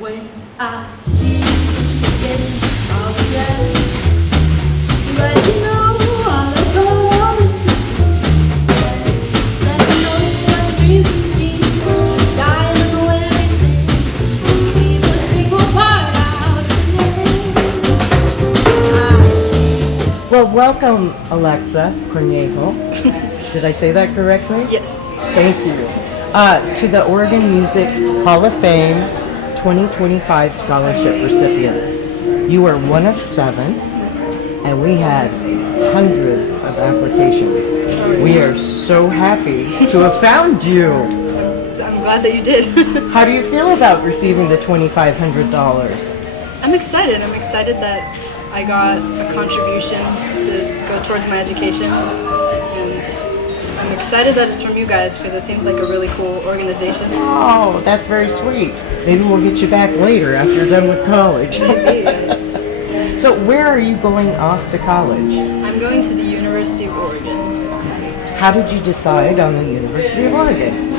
When I see you again, I'll be glad. Let you know all about all the sisters. Let you know that your dreams and schemes just die in the everything. Don't leave a single part out of the Well, welcome, Alexa Cornejo. Did I say that correctly? Yes. Thank you. To the Oregon Music Hall of Fame 2025 scholarship recipients. You are one of 7, and we had hundreds of applications. We are so happy to have found you. I'm glad that you did. How do you feel about receiving the $2,500? I'm excited. I'm excited that I got a contribution to go towards my education. And I'm excited that it's from you guys because it seems like a really cool organization. Oh, that's very sweet. Maybe we'll get you back later after you're done with college. So where are you going off to college? I'm going to the University of Oregon. How did you decide on the University of Oregon?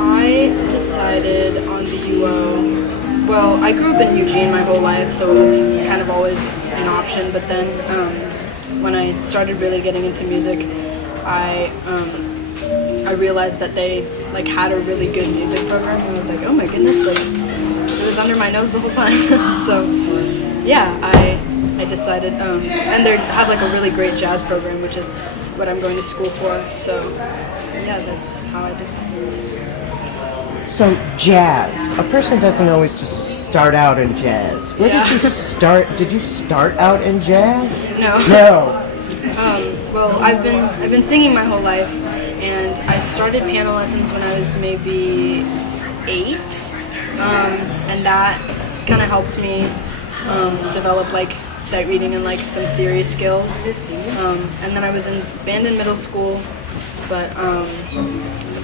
I decided on the UO. Well, I grew up in Eugene my whole life, so it was kind of always an option. But then when I started really getting into music, I realized that they had a really good music program, and I was like, oh my goodness, it was under my nose the whole time. So yeah, I decided, and they have a really great jazz program, which is what I'm going to school for. So yeah, that's how I decided. So jazz. A person doesn't always just start out in jazz. Where did you start? Did you start out in jazz? No. No. Well, I've been singing my whole life, and I started piano lessons when I was maybe 8, and that kind of helped me develop sight reading and some theory skills. And then I was in band in middle school, but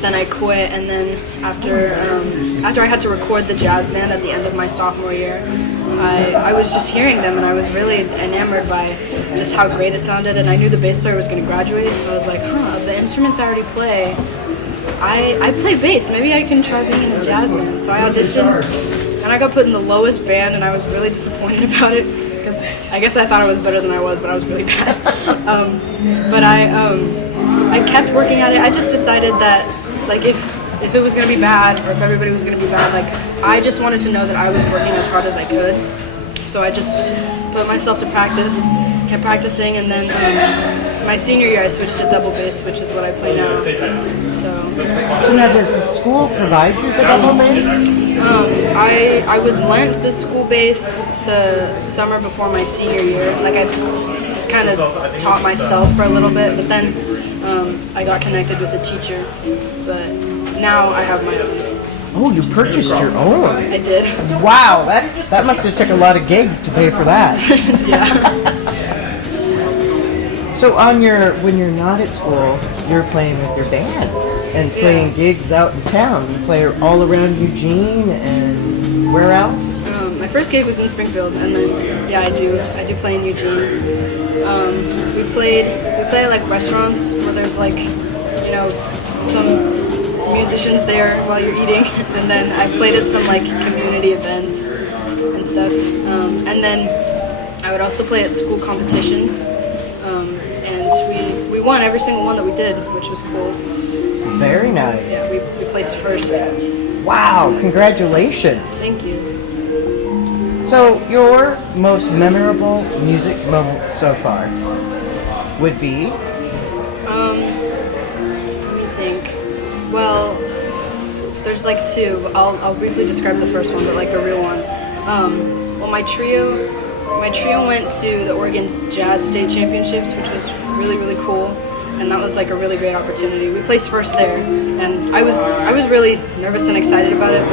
then I quit. And then after I had to record the jazz band at the end of my sophomore year, I was just hearing them, and I was really enamored by just how great it sounded. And I knew the bass player was going to graduate, so I was like, of the instruments I already play, I play bass. Maybe I can try being in a jazz band. So I auditioned, and I got put in the lowest band, and I was really disappointed about it because I guess I thought I was better than I was, but I was really bad. But I kept working at it. I just decided that if it was going to be bad, or if everybody was going to be bad, I just wanted to know that I was working as hard as I could. So I just put myself to practice, kept practicing, and then my senior year I switched to double bass, which is what I play now. So now does the school provide you the double bass? I was lent the school bass the summer before my senior year. I kind of taught myself for a little bit, but then I got connected with a teacher. But now I have my own. Oh, you purchased your own? I did. Wow, that must have took a lot of gigs to pay for that. Yeah. So when you're not at school, you're playing with your band and playing gigs out in town. You play all around Eugene and where else? My first gig was in Springfield, and then I do play in Eugene. We play at restaurants where there's some musicians there while you're eating, and then I played at some community events and stuff. And then I would also play at school competitions, and we won every single one that we did, which was cool. Very nice. Yeah, we placed first. Wow, congratulations. Thank you. So your most memorable music moment so far would be? Let me think. Well, there's 2. I'll briefly describe the first one, but the real one. Well, my trio went to the Oregon Jazz State Championships, which was really, really cool, and that was a really great opportunity. We placed first there, and I was really nervous and excited about it,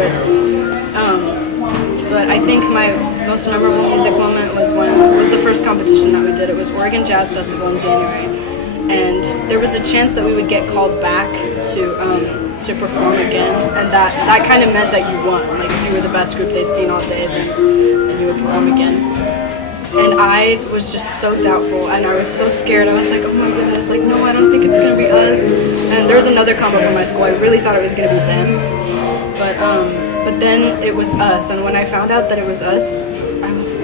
but I think my most memorable music moment was the first competition that we did. It was Oregon Jazz Festival in January, and there was a chance that we would get called back to perform again, and that kind of meant that you won. If you were the best group they'd seen all day, then you would perform again. And I was just so doubtful, and I was so scared. I was like, oh my goodness, no, I don't think it's gonna be us. And there was another combo from my school. I really thought it was gonna be them, but But then it was us, and when I found out that it was us,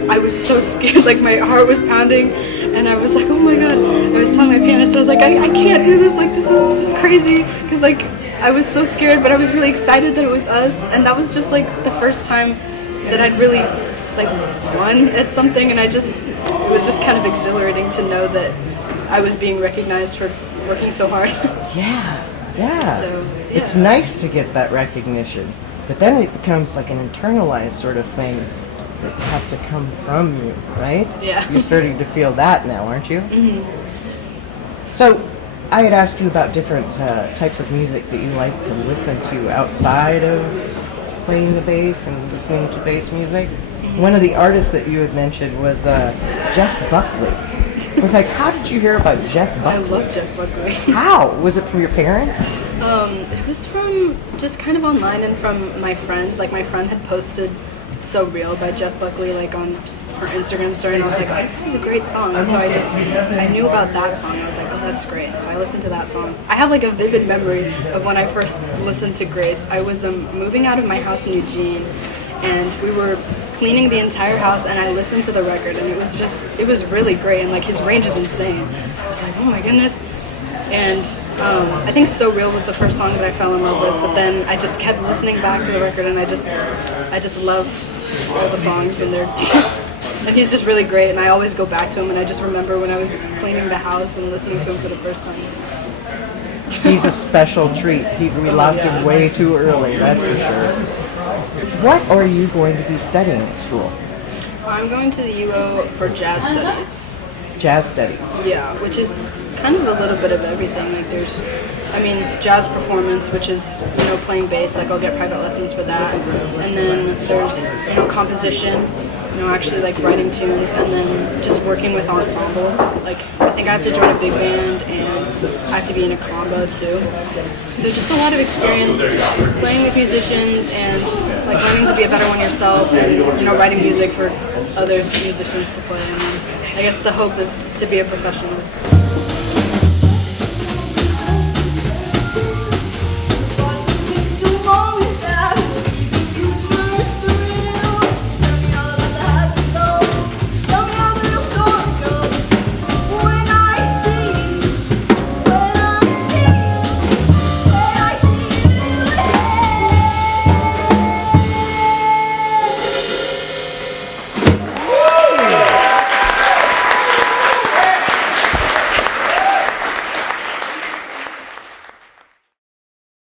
I was so scared. Like my heart was pounding, and I was like, oh my god. I was telling my pianist, I was like, I can't do this. Like this is crazy, because like I was so scared, but I was really excited that it was us, and that was just like the first time that I'd really like won at something, and it was just kind of exhilarating to know that I was being recognized for working so hard. Yeah. So, It's nice to get that recognition, but then it becomes like an internalized sort of thing that has to come from you, right? Yeah. You're starting to feel that now, aren't you? Mm-hmm. So, I had asked you about different types of music that you like to listen to outside of playing the bass and listening to bass music. One of the artists that you had mentioned was Jeff Buckley. I was like, how did you hear about Jeff Buckley? I love Jeff Buckley. How? Was it from your parents? It was from just kind of online and from my friends. Like my friend had posted So Real by Jeff Buckley like on her Instagram story, and I was like, oh, this is a great song. And so I knew about that song. I was like, oh, that's great. So I listened to that song. I have like a vivid memory of when I first listened to Grace. I was moving out of my house in Eugene, and we were cleaning the entire house, and I listened to the record, and it was really great, and like his range is insane. I was like, oh my goodness. And I think So Real was the first song that I fell in love with, but then I just kept listening back to the record, and I just love all the songs, and they're and he's just really great, and I always go back to him, and I just remember when I was cleaning the house and listening to him for the first time. He's a special treat. We lost him way too early, that's for sure. What are you going to be studying at school? I'm going to the UO for jazz studies. Jazz studies. Yeah, which is kind of a little bit of everything. Like there's, jazz performance, which is, playing bass, like I'll get private lessons for that. And then there's, composition, actually like writing tunes, and then just working with ensembles. Like I think I have to join a big band, and I have to be in a combo too. So just a lot of experience playing with musicians and like learning to be a better one yourself, and writing music for other musicians to play. And I guess the hope is to be a professional.